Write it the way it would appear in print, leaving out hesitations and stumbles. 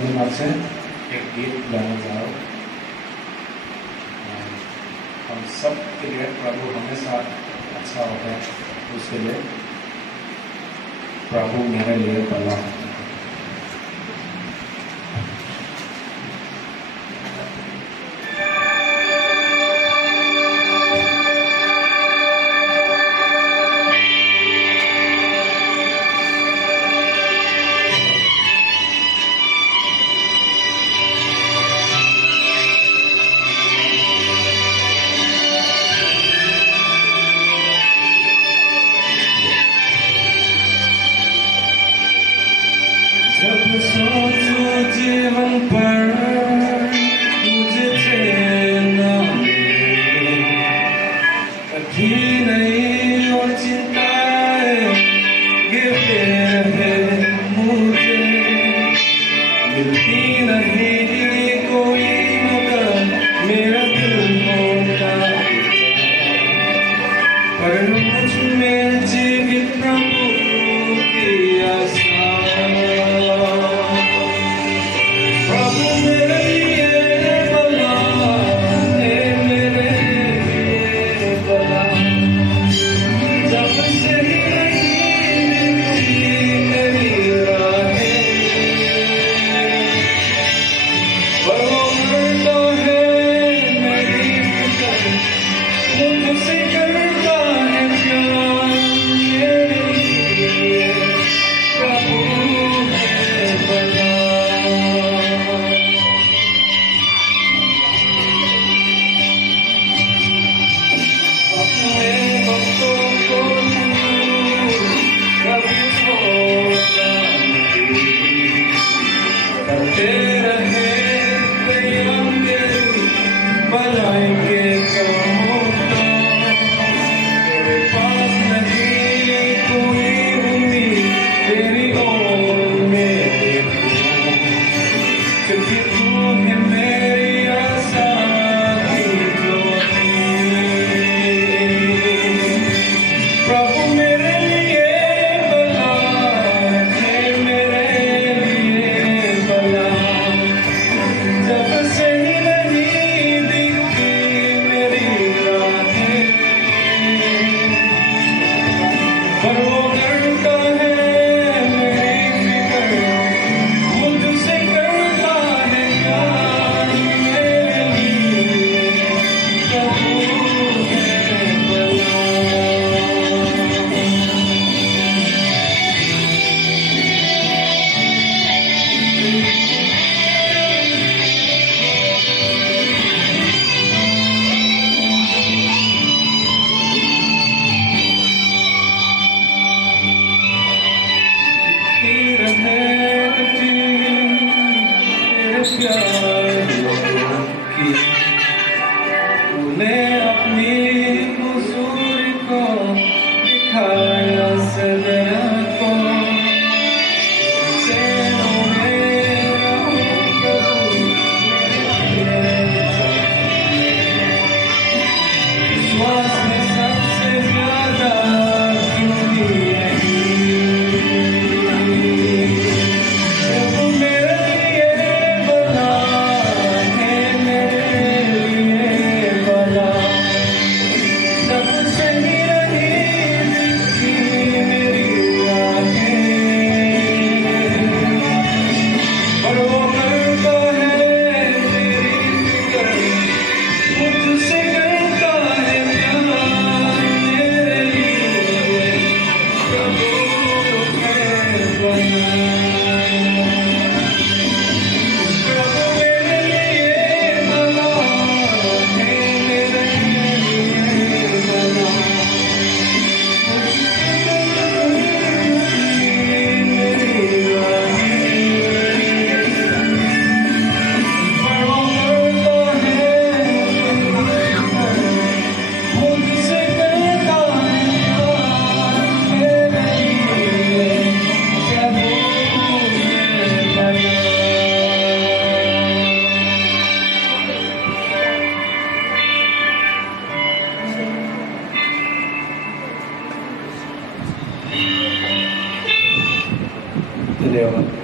रविंद्रनाथ से एक गीत गाना चाहो। हम सब के लिए प्रभु हमेशा अच्छा होता है, उसके लिए प्रभु मेरे लिए भला है। सोचो जीवन पर मुझे चैन कभी नहीं और चिंताएं गिरते रहे मुझे, मिलती नहीं कोई मदद मेरा दिल होता, पर मुझ में जीवित प्रभु की आशा। तूने अपनी हुजूर को दिखाया सदा को, विश्वास में सबसे ज्यादा धन्यवाद।